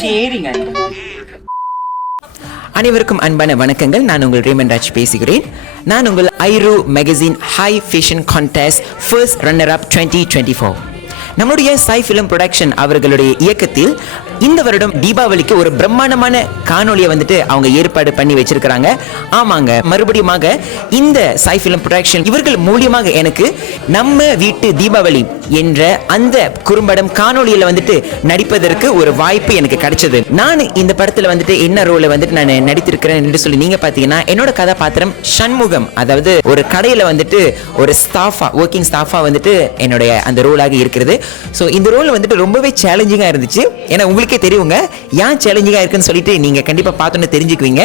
சரிங்க. அனைவருக்கும் அன்பான வணக்கங்கள். நான் உங்கள் ரேமன்ராஜ் பேசுகிறேன். நான் உங்கள் ஐரு magazine high fashion contest first runner up 2024. நம்மளுடைய சாய் ஃபிலிம் ப்ரொடக்ஷன் அவர்களுடைய இயக்கத்தில் இந்த வருடம் தீபாவளிக்கு ஒரு பிரம்மாண்டமான காணொலியை அவங்க ஏற்பாடு பண்ணி வச்சிருக்கிறாங்க. ஆமாங்க, மறுபடியுமாக இந்த சாய் ஃபிலிம் ப்ரொடக்ஷன் இவர்கள் மூலியமாக எனக்கு நம்ம வீட்டு தீபாவளி என்ற அந்த குறும்படம் காணொலியில நடிப்பதற்கு ஒரு வாய்ப்பு எனக்கு கிடைச்சது. நான் இந்த படத்துல என்ன ரோல நான் நடித்திருக்கிறேன் என்று சொல்லி நீங்க பாத்தீங்கன்னா, என்னோட கதாபாத்திரம் சண்முகம், அதாவது ஒரு கடையில ஒரு ஸ்டாஃபா, ஒர்க்கிங் ஸ்டாஃபா என்னுடைய அந்த ரோலாக இருக்கிறது. ஸோ இந்த ரோல் ரொம்பவே சேலஞ்சிங்கா இருந்துச்சு. ஏன்னா உங்களுக்கே தெரியுங்க ஏன் சேலஞ்சிங்கா இருக்குன்னு சொல்லிட்டு நீங்க கண்டிப்பா பார்த்தோன்னு தெரிஞ்சுக்குவீங்க.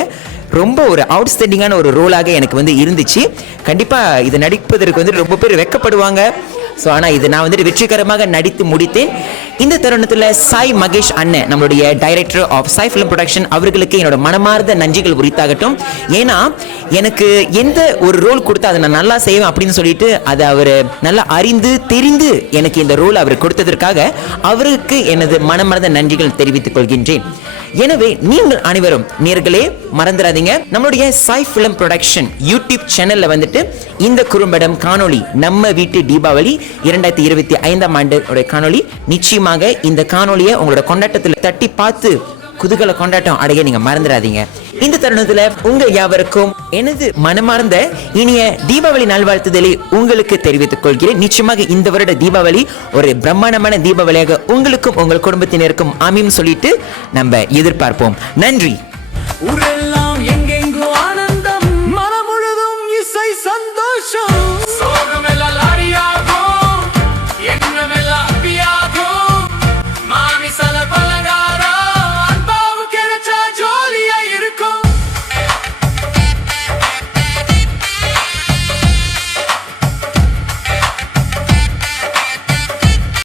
ரொம்ப ஒரு அவுட்ஸ்டாண்டிங்கான ஒரு ரோலாக எனக்கு இருந்துச்சு. கண்டிப்பா இது நடிப்பதற்கு ரொம்ப பேர் வெட்கப்படுவாங்க. ஸோ ஆனால் இது நான் வெற்றிகரமாக நடித்து முடித்தேன். இந்த தருணத்தில் சாய் மகேஷ் அண்ணன், நம்மளுடைய director of Sai film production, அவர்களுக்கு என்னோட மனமார்ந்த நன்றிகள் உரித்தாகட்டும். ஏன்னா எனக்கு எந்த ஒரு ரோல் கொடுத்தா அதை நான் நல்லா செய்வேன் அப்படின்னு சொல்லிட்டு அதை அவர் நல்லா அறிந்து தெரிந்து எனக்கு இந்த ரோல் அவர் கொடுத்ததற்காக அவருக்கு எனது மனமார்ந்த நன்றிகள் தெரிவித்துக் கொள்கின்றேன். எனவே நீங்கள் அனைவரும் நேர்களே மறந்துடாதீங்க, நம்மளுடைய சாய் ஃபிலிம் ப்ரொடக்ஷன் யூடியூப் சேனல்ல இந்த குறும்படம் காணொளி நம்ம வீட்டு தீபாவளி 2025ஆம் ஆண்டு காணொளி, நிச்சயமாக இந்த காணொலியை உங்களோட கொண்டாட்டத்தில் தட்டி பார்த்து குதூகல கொண்டாட்டம் அடைய நீங்க மறந்துடாதீங்க. இந்த தருணத்துல உங்க யாவருக்கும் எனது மனமார்ந்த இனிய தீபாவளி நல்வாழ்த்துதலை உங்களுக்கு தெரிவித்துக் கொள்கிறேன். நிச்சயமாக இந்த வருட தீபாவளி ஒரு பிரம்மாண்டமான தீபாவளியாக உங்களுக்கும் உங்கள் குடும்பத்தினருக்கும் அமையும் சொல்லிட்டு நம்ம எதிர்பார்ப்போம். நன்றி.